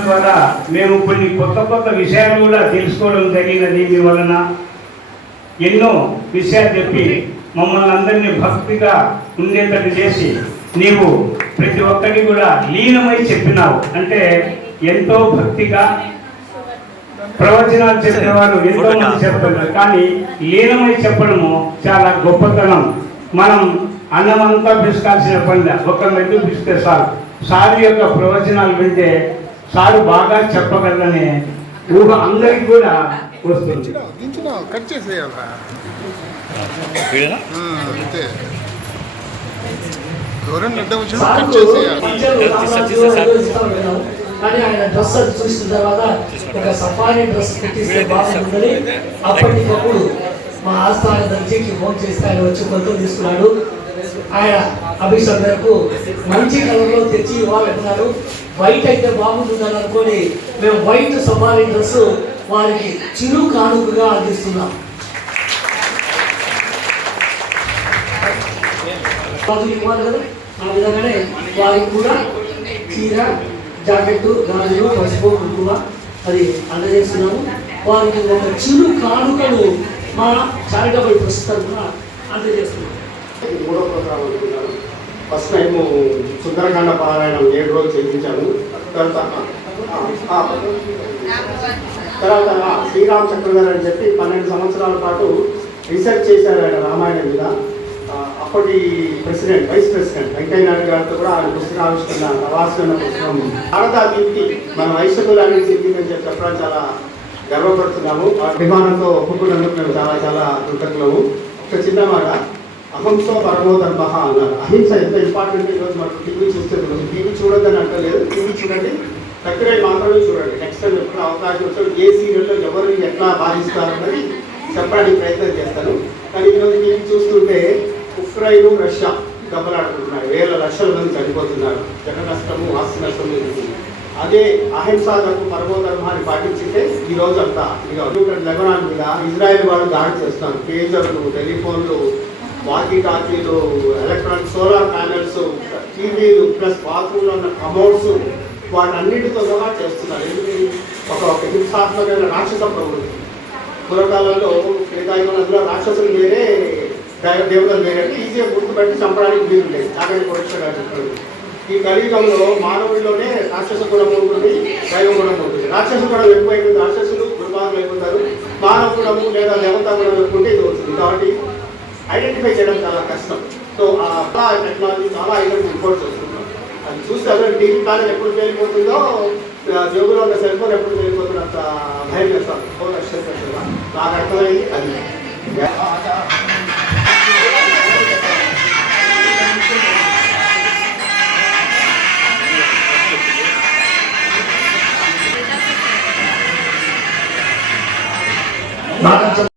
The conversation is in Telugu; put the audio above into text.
ద్వారా మేము కొన్ని కొత్త కొత్త విషయాలు కూడా తెలుసుకోవడం జరిగినది మీ వలన. ఎన్నో విషయాలు చెప్పి మమ్మల్ని అందరినీ భక్తిగా ఉండేటట్టు చేసి నీవు ప్రతి ఒక్కరికి కూడా లీనమై చెప్పినావు. అంటే ఎంతో భక్తిగా ప్రవచనాలు చెప్పేవారు ఎంతో మంది చెప్తున్నారు. కానీ లీనమై చెప్పడము చాలా గొప్పతనం. మనం అన్నమంతా పిసుకాల్సిన పని ఒక మెట్టు పిసితే సార్ సార్ యొక్క ప్రవచనాలు వింటే సారు బాగా చెప్పగలనే ఊహ అందరికి కూడా వస్తుంది. దించిన కట్ చేసేయాలరా. వీడేనా? అంతే. ఎవరైనా అడ్డం వచ్చినా సార్కు కట్ చేసేయాలి. టీచర్ తీసా, తీసా, సార్. ఇస్తాం మేడం. కానీ ఆయన డ్రెస్ అది చూసిన తర్వాత ఒక సఫారీ డ్రెస్ పెట్టిస్తే బాగుంటుందని అప్పటికప్పుడు మా ఆస్థాన దర్జీకి ఫోన్ చేస్తే ఆయన వచ్చి కొలతలు తీసుకున్నాడు. ఆయన అభిషేక్ మంచి కలర్లో తెచ్చి ఇవ్వాలంటున్నారు వైట్ అయితే బాగుంటుందని అనుకొని మేము వైట్ సఫారీ డ్రెస్ వారికి చిరు కానుకగా అందిస్తున్నాం. ఇవ్వాలి కదా? ఆ విధంగానే వారికి కూడా చీర జాకెట్ గాజులు పసుపు కుంకుమ అది అందజేస్తున్నాము. వారికి ఒక చిరు కానుకలు మా చారిటబుల్ ట్రస్ట్ తరఫున అందజేస్తున్నాం. ఇది మూడో ప్రోగ్రాం అనుకున్నాను ఫస్ట్ టైం సుందరకాండ పారాయణం ఏడు రోజులు చేయించాను తర్వాత తర్వాత శ్రీరామ్ చక్రధర్ అని చెప్పి పన్నెండు సంవత్సరాల పాటు రీసెర్చ్ చేశారు ఆయన రామాయణం మీద. అప్పటి president vice president Venkaiah Naidu గారితో కూడా ఆయన పుస్తకం ఆవిష్కరణ పుస్తకం భారత మన వైశ్యకులాన్ని చెప్పిందని చెప్పి చెప్పడం చాలా గర్వపడుతున్నాము. ఆ అభిమానంతో ఒప్పుకున్నందుకు మేము చాలా చాలా కృతజ్ఞము ఒక చిన్న మాట. అహంసో పరమో ధర్మ అన్నారు. అహింస ఎంత ఇంపార్టెంట్ ఈరోజు మనకు టీవీ చూస్తే టీవీ చూడొద్దని అంటలేదు. టీవీ చూడండి. ప్రక్రియ మాత్రమే చూడండి. నెక్స్ట్ టైం ఎప్పుడు అవకాశం వచ్చినప్పుడు ఏ సీరియల్లో ఎవరిని ఎట్లా భావిస్తారు చెప్పడానికి ప్రయత్నం చేస్తాను. కానీ ఈరోజు టీవీ చూస్తుంటే ఉక్రెయిన్ రష్యా దెబ్బలాడుకుంటున్నారు. వేల లక్షల మంది చనిపోతున్నారు. జన నష్టము ఆస్తి నష్టము జరుగుతుంది. అదే అహింసా ధర్మం పరమో ధర్మాన్ని పాటించితే ఈ రోజు అంతా ఇక లెబనాన్ మీద ఇజ్రాయెల్ వాళ్ళు దాడి చేస్తున్నారు. పేజర్లు టెలిఫోన్లు వాకీ టాకీలు ఎలక్ట్రానిక్ సోలార్ ప్యానెల్స్ టీవీలు ప్లస్ బాత్రూమ్లో ఉన్న కమోడ్స్ వాటన్నిటితో కూడా చేస్తున్నారు. ఎందుకంటే ఒక ఒక హింసాత్మకమైన రాక్షస ప్రభుత్వం పూర్వకాలంలో త్రేతాయుగంలో రాక్షసులు వేరే దేవతలు వేరే. ఈజీగా గుర్తుపెట్టి చంపడానికి వీలు లేదు ఆగని పరీక్షగా ఈ కలియుగంలో మానవుడిలోనే రాక్షస గుణం ఉంటుంది దైవ గుణం ఉంటుంది. రాక్షస గుణం ఎక్కువైపోయింది రాక్షసులు దుర్భాగం అయిపోతారు. మానవ గుణము లేదా దేవతా గుణం ఎక్కువ ఇది అవుతుంది. కాబట్టి ఐడెంటిఫై చేయడం చాలా కష్టం. సో ఆ చాలా టెక్నాలజీ చాలా ఐటమ్స్ ఇంపోర్ట్స్ వస్తున్నాం అది చూస్తే అసలు టీవీ ప్యానల్ ఎప్పుడు వెళ్ళిపోతుందో ఆ, ఉన్న సెల్ ఫోన్ ఎప్పుడు వెళ్ళిపోతుందో అంత భయం వేస్తాం. ఫోన్ వచ్చేసి నాకు అర్థమైంది. అది.